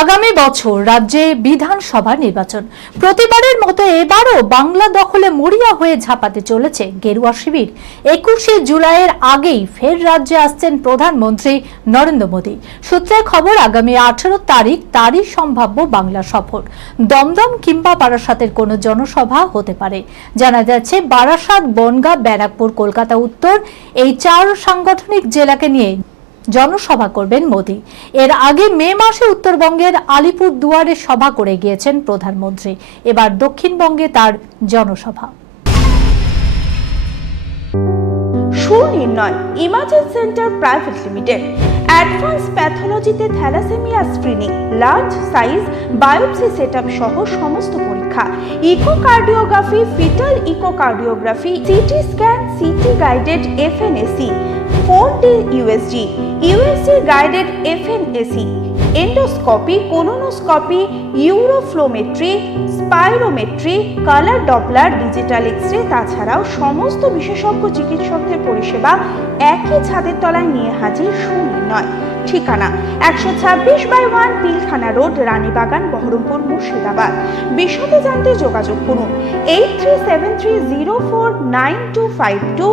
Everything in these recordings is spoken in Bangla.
আগামী বছর রাজ্যে বিধানসভা নির্বাচন। প্রতিবারের মতো এবারও বাংলা দখলে মরিয়া হয়ে ঝাঁপাতে চলেছে গেরুয়া শিবির। একুশে জুলাইয়ের আগেই ফের রাজ্যে আসছেন প্রধানমন্ত্রী নরেন্দ্র মোদী। সূত্রের খবর, আগামী আঠারো তারিখ তারই সম্ভাব্য বাংলা সফর। দমদম কিংবা বারাসাতের কোনো জনসভা হতে পারে। জানা যাচ্ছে, বারাসাত, বনগাঁ, ব্যারাকপুর, কলকাতা, উত্তর এই চার সাংগঠনিক জেলাকে নিয়ে জনসভা করবেন মোদী। এর আগে মে মাসে উত্তরবঙ্গের আলিপুর দুয়ারে সভা করে গিয়েছেন প্রধানমন্ত্রী। এবার দক্ষিণবঙ্গে তার জনসভা। Sunirnoy imaging centre private limited. Advance প্যাথোলজিতে thalassemia screening, large size biopsy setup সহ সমস্ত পরীক্ষা। Echocardiography, fetal echocardiography, CT scan, CT guided FNAC. Four D USG USG guided FNAC endoscopy colonoscopy uroflowmetry spirometry colour doppler digital X ray তাছাড়াও সমস্ত বিশেষজ্ঞ চিকিৎসকদের পরিষেবা একই ছাদের তলায় নিয়ে হাজির সুনির্ণয় ঠিকানা একশো ছাব্বিশ by one Pilkhana road, Ranibagan, Berhampore, Murshidabad. বিশদে জানতে যোগাযোগ করুন, eight three seven three zero four nine two five two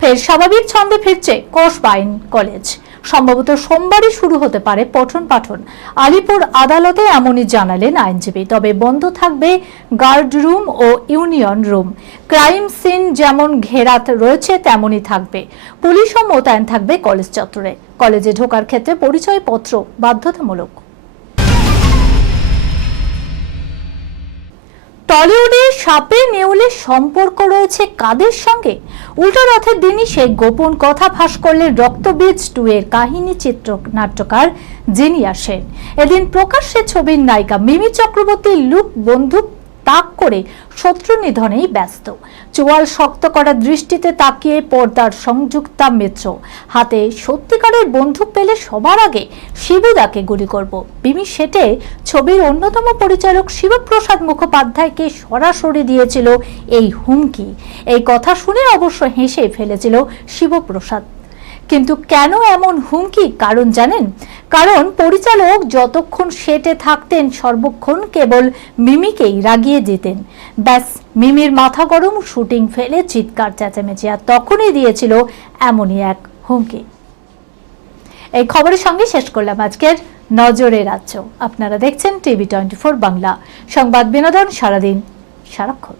ফের স্বাভাবিক ছন্দে ফিরছে কোষবাইন কলেজ। সম্ভবত সোমবারই শুরু হতে পারে পঠন পাঠন। আলিপুর আদালতে এমনই জানালেন আইনজীবী, তবে বন্ধ থাকবে গার্ড রুম ও ইউনিয়ন রুম। ক্রাইম সিন যেমন ঘেরাত রয়েছে, তেমনই থাকবে। পুলিশও মোতায়েন থাকবে কলেজ চত্বরে। কলেজে ঢোকার ক্ষেত্রে পরিচয়পত্র বাধ্যতামূলক। টলিউডে সাপে নেউলে সম্পর্ক রয়েছে কাদের সঙ্গে? উল্টো রথের দিনই সেই গোপন কথা ফাঁস করলেন রক্তবীজ টু এর কাহিনী চিত্র নাট্যকার জিনিয়া সেন। এদিন প্রকাশ্যে ছবির নায়িকা মিমি চক্রবর্তীর লুক, বন্দুক তাক করে শত্রু নিধনেই ব্যস্ত। চোয়াল শক্ত করা দৃষ্টিতে তাকিয়ে পর্দার সংযুক্তা মিত্র। হাতে সত্যিকারের বন্দুক পেলে সবার আগে শিবুদাকে গুলি করব। বিমি সেটে ছবির অন্যতম পরিচালক শিবপ্রসাদ মুখোপাধ্যায়কে সরাসরি দিয়েছিল এই হুমকি। এই কথা শুনে অবশ্য হেসে ফেলেছিল শিবপ্রসাদ। কিন্তু কেন এমন হুমকি? কারণ জানেন? কারণ পরিচালক যতক্ষণ সেটে থাকতেন সর্বক্ষণ কেবল মিমিকেই রাগিয়ে দিতেন। ব্যাস, মিমির মাথা গরম, শুটিং ফেলে চিৎকার চেঁচামেচি, আর তখনই দিয়েছিল এমনই এক হুমকি। এই খবরের সঙ্গে শেষ করলাম আজকের নজরে রাজ্য। আপনারা দেখছেন টিভি টোয়েন্টি ফোর বাংলা। সংবাদ বিনোদন সারাদিন সারাক্ষণ।